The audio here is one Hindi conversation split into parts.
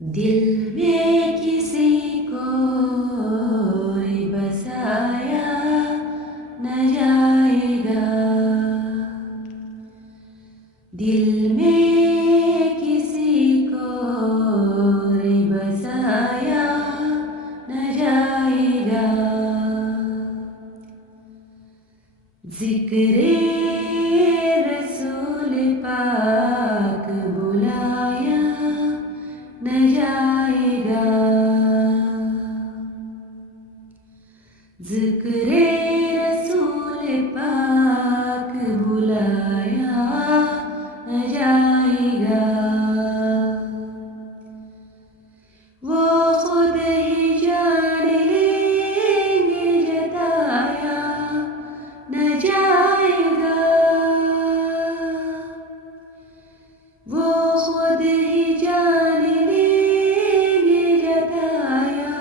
दिल में किसी को बसाया न जाएगा। दिल में किसी को बसाया न जाएगा। जिक्रे रसूल पाक बुलाया न जाएगा। जिक्रे रसूल पाक बुलाया न जाएगा। वो खुद ही जान लेंगे जताया न जाएगा। वो खुद ही जान लेंगे जताया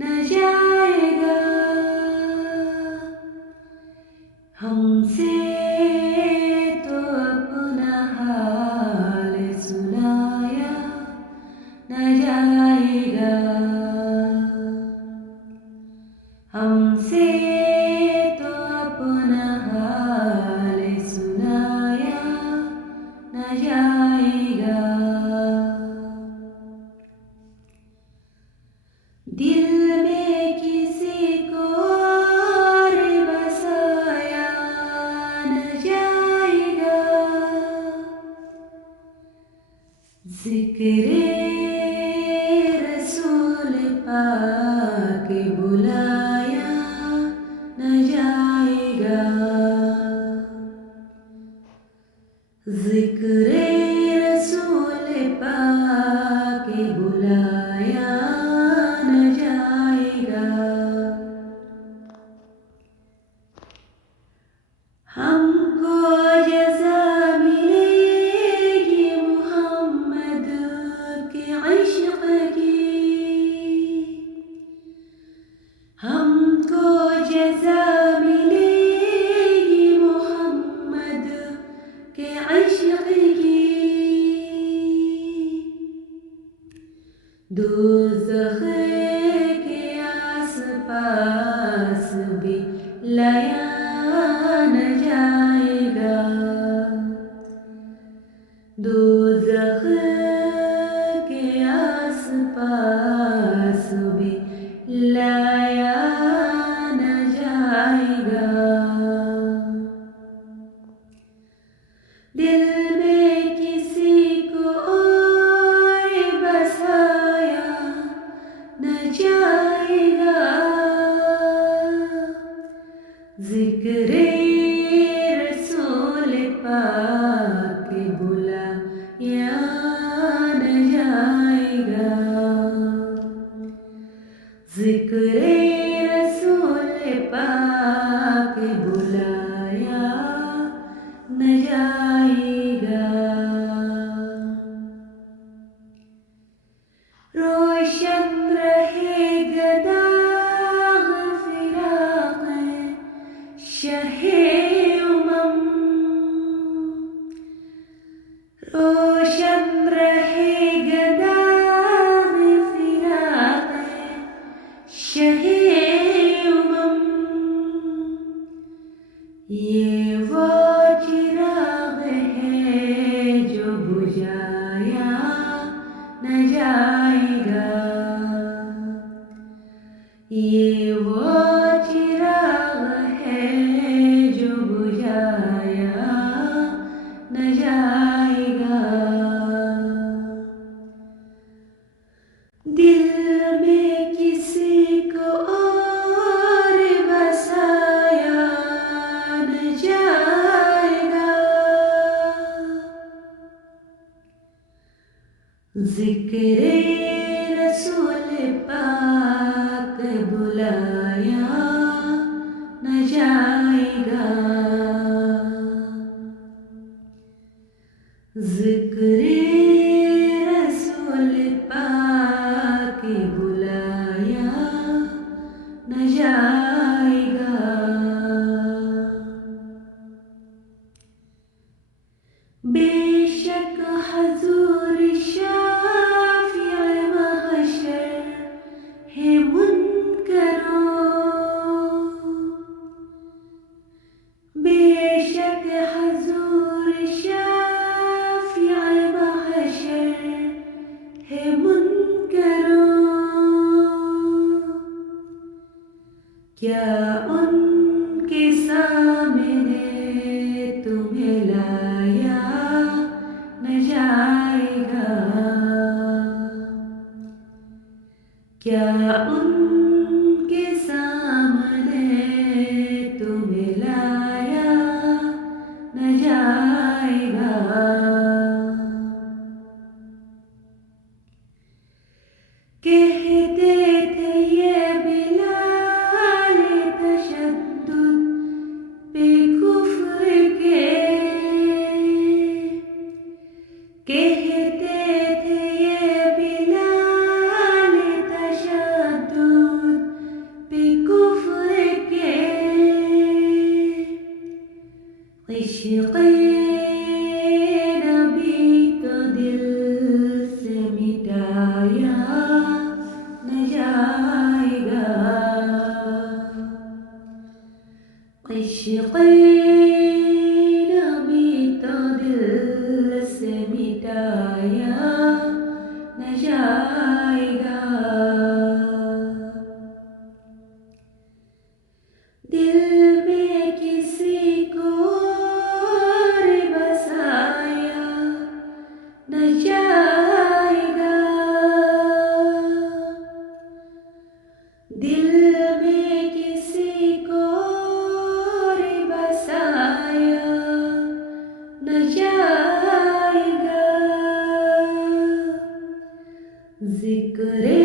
न जाएगा। हमसे तो अपना हाल सुनाया न जाएगा। हमसे तो अपना हाल सुनाया न जाएगा। दिल में किसी को और बसाया न जाएगा। जिक्रे रसूल पाक बुलाया न जाएगा। जिक्रे रसूल पाक बुलाया न जाएगा। हमको जज़ा मिलेगी मोहम्मद के इश्क़ की। हमको जज़ा मिलेगी मोहम्मद के इश्क़ की। दोज़ख के आस पास भी लाया न जाएगा। दोज़ख के आस पास भी लाया न जाएगा। दिल में किसी को और बसाया न जाएगा। जिक्रे रसूल पाक बुलाया न जाएगा। जिक्रे रसूल पाक बुलाया न जाएगा। रोशन रहेगा दाग फिराक़ शहे उमम। रोशन रहेगा दाग फिराक़ शहे उमम। ये वो चिराग है जो बुझाया न जाएगा। ये वो चिराग है जो बुझाया न जाएगा। दिल में किसी को और बसाया न जाएगा। जिक्रे रसूल पाक बुलाया न जाएगा। जिक्रे रसूल पाक बुलाया न जाएगा। बेशक हजूर शाफी क्या उनके सामने तुम्हें लाया न जाएगा, क्या उनके सामने तुम्हें लाया न जाएगा। कहते थे ये बिलाल तशद्दुद पे कुफ्र के, कहते थे ये बिलाल तशद्दुद पे कुफ्र के। इश्क़ नबी को दिल से मिटाया न जाएगा, इश्क़ नबी तो दिल से मिटाया न जाएगा। दिल में किसी को और बसाया न जाएगा, दिल में किसी को और बसाया न जाएगा। ज़िक्रे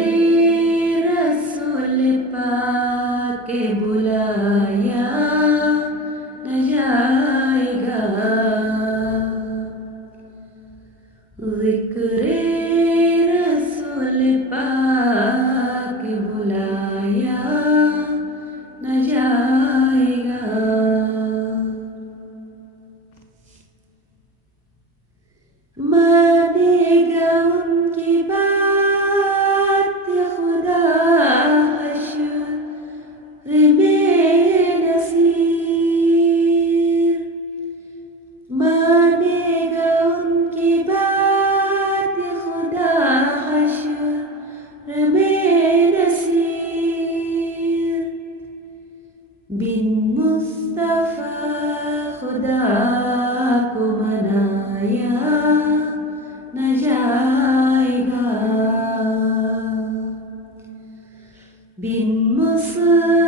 रसूल पाक बुलाया न जाएगा, ज़िक्रे रसूल पाक बुलाया न जाएगा। मानेगा उनकी बात खुदा हश्र में नसीर, मानेगा उनकी बात खुदा हश्र में नसीर। बिन मुस्तफा खुदा को मनाया न जाएगा, बिन मुस्तफा